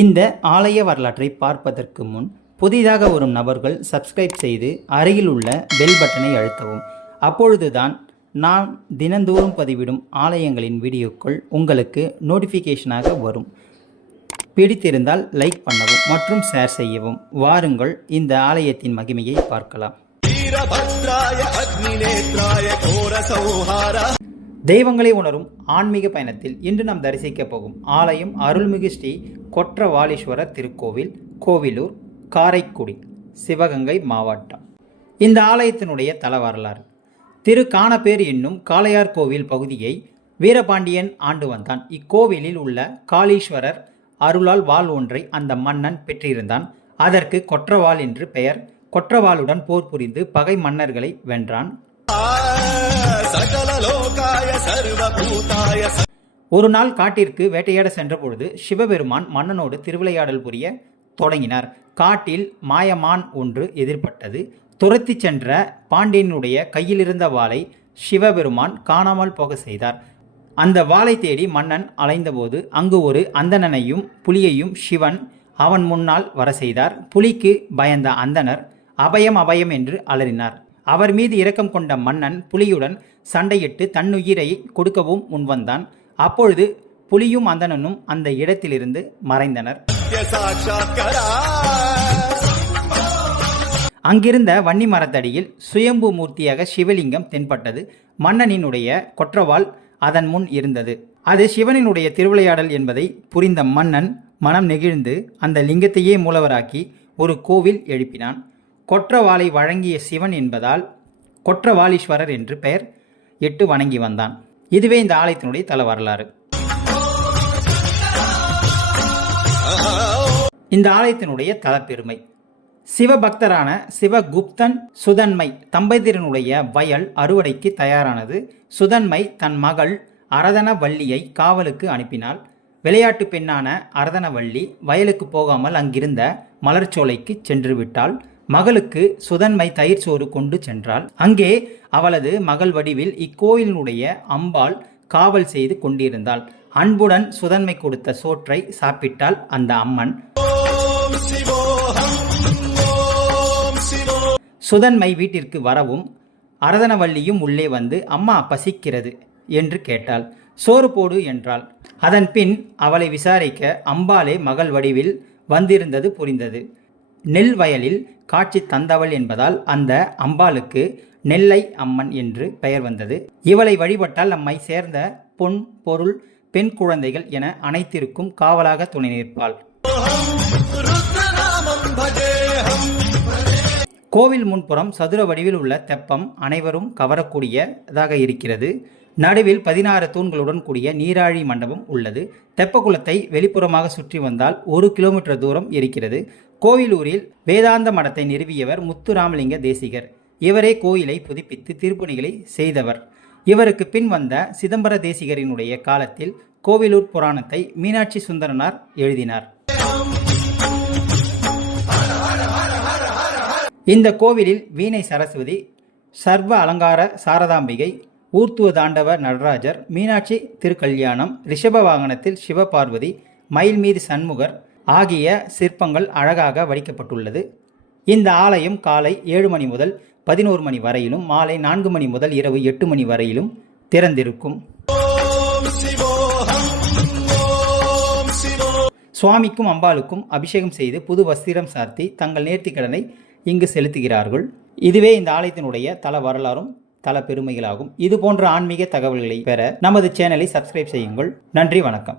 இந்த ஆலய வரலாற்றை பார்ப்பதற்கு முன் புதிதாக வரும் நபர்கள் சப்ஸ்கிரைப் செய்து அருகில் உள்ள பெல் பட்டனை அழுத்தவும். அப்பொழுதுதான் நான் தினந்தோறும் பதிவிடும் ஆலயங்களின் வீடியோக்கள் உங்களுக்கு நோட்டிஃபிகேஷனாக வரும். பிடித்திருந்தால் லைக் பண்ணவும் மற்றும் ஷேர் செய்யவும். வாருங்கள் இந்த ஆலயத்தின் மகிமையை பார்க்கலாம். தெய்வங்களை உணரும் ஆன்மீக பயணத்தில் இன்று நாம் தரிசிக்க போகும் ஆலயம் அருள்மிகு ஸ்ரீ கொற்றவாலீஸ்வரர் திருக்கோவில், கோவிலூர், காரைக்குடி, சிவகங்கை மாவட்டம். இந்த ஆலயத்தினுடைய தல வரலாறு. திரு காணப்பேர் என்னும் காளையார் கோவில் பகுதியை வீரபாண்டியன் ஆண்டு வந்தான். இக்கோவிலில் உள்ள காளீஸ்வரர் அருளால் வாள் ஒன்றை அந்த மன்னன் பெற்றிருந்தான். அதற்கு கொற்றவாள் என்று பெயர். கொற்றவாளுடன் போர் புரிந்து பகை மன்னர்களை வென்றான். ஒரு நாள் காட்டிற்கு வேட்டையாட சென்ற பொழுது சிவபெருமான் மன்னனோடு திருவிளையாடல் புரிய தொடங்கினார். காட்டில் மாயமான் ஒன்று எதிர்பட்டது. துரத்தி சென்ற பாண்டியனுடைய கையிலிருந்த வாளை சிவபெருமான் காணாமல் போக செய்தார். அந்த வாளை தேடி மன்னன் அலைந்தபோது அங்கு ஒரு அந்தணனையும் புலியையும் சிவன் அவன் முன்னால் வர செய்தார். புலிக்கு பயந்த அந்தணர் அபயம் அபயம் என்று அலறினார். அவர் மீது இரக்கம் கொண்ட மன்னன் புலியுடன் சண்டையிட்டு தன்னுயிரை கொடுக்கவும் முன்வந்தான். அப்பொழுது புலியும் அந்தணனும் அந்த இடத்திலிருந்து மறைந்தனர். அங்கிருந்த வன்னி மரத்தடியில் சுயம்பு மூர்த்தியாக சிவலிங்கம் தென்பட்டது. மன்னனினுடைய கொற்றவாள் அதன் முன் இருந்தது. அது சிவனினுடைய திருவிளையாடல் என்பதை புரிந்த மன்னன் மனம் நெகிழ்ந்து அந்த லிங்கத்தையே மூலவராக்கி ஒரு கோவில் எழுப்பினான். கொற்றவாளை வழங்கிய சிவன் என்பதால் கொற்றவாலீஸ்வரர் என்று பெயர் இட்டு வணங்கி வந்தான். இதுவே இந்த ஆலயத்தினுடைய தல வரலாறு. இந்த ஆலயத்தினுடைய தலப்பெருமை. சிவபக்தரான சிவகுப்தன் சுதன்மை தம்பதியனுடைய வயல் அறுவடைக்கு தயாரானது. சுதன்மை தன் மகள் அரதனவல்லியை காவலுக்கு அனுப்பினாள். விளையாட்டு பெண்ணான அரதனவல்லி வயலுக்கு போகாமல் அங்கிருந்த மலர்ச்சோலைக்கு சென்று விட்டாள். மகளுக்கு சுதன்மை தயிர் சோறு கொண்டு சென்றாள். அங்கே அவளது மகள் வடிவில் இக்கோயிலினுடைய அம்பாள் காவல் செய்து கொண்டிருந்தாள். அன்புடன் சுதன்மை கொடுத்த சோற்றை சாப்பிட்டாள் அந்த அம்மன். சுதன்மை வீட்டிற்கு வரவும் அரதனவல்லியும் உள்ளே வந்து அம்மா பசிக்கிறது என்று கேட்டாள். சோறு போடு என்றாள். அதன் பின் அவளை விசாரிக்க அம்பாளே மகள் வடிவில் வந்திருந்தது புரிந்தது. நெல் வயலில் காட்சி தந்தவள் என்பதால் அந்த அம்பாளுக்கு நெல்லை அம்மன் என்று பெயர் வந்தது. இவளை வழிபட்டால் நம்மை சேர்ந்த பொன் பொருள் பெண் குழந்தைகள் என அனைத்திற்கும் காவலாக துணை நிற்பாள். கோவில் முன்புறம் சதுர வடிவில் உள்ள தெப்பம் அனைவரும் கவரக்கூடியதாக இருக்கிறது. நடுவில் 16 தூண்களுடன் கூடிய நீராழி மண்டபம் உள்ளது. தெப்பக்குளத்தை வெளிப்புறமாக சுற்றி வந்தால் 1 கிலோமீட்டர் தூரம் இருக்கிறது. கோவிலூரில் வேதாந்த மடத்தை நிறுவியவர் முத்துராமலிங்க தேசிகர். இவரே கோயிலை புதுப்பித்து திருப்பணிகளை செய்தவர். இவருக்கு பின் வந்த சிதம்பர தேசிகரினுடைய காலத்தில் கோவிலூர் புராணத்தை மீனாட்சி சுந்தரனார் எழுதினார். இந்த கோவிலில் வீணை சரஸ்வதி, சர்வ அலங்கார சாரதாம்பிகை, ஊர்த்துவ தாண்டவ நடராஜர், மீனாட்சி திருக்கல்யாணம், ரிஷப வாகனத்தில் சிவபார்வதி, மயில் மீது சண்முகர் ஆகிய சிற்பங்கள் அழகாக வடிக்கப்பட்டுள்ளது. இந்த ஆலயம் காலை 7 மணி முதல் 11 மணி வரையிலும், மாலை 4 மணி முதல் இரவு 8 மணி வரையிலும் திறந்திருக்கும். சுவாமிக்கும் அம்பாளுக்கும் அபிஷேகம் செய்து புது வஸ்திரம் சார்த்தி தங்கள் நேர்த்திக்கடனை இங்கு செலுத்துகிறார்கள். இதுவே இந்த ஆலயத்தினுடைய தல வரலாறும் தல பெருமைகளாகும். இது போன்ற ஆன்மீக தகவல்களை பெற நமது சேனலை சப்ஸ்கிரைப் செய்யுங்கள். நன்றி, வணக்கம்.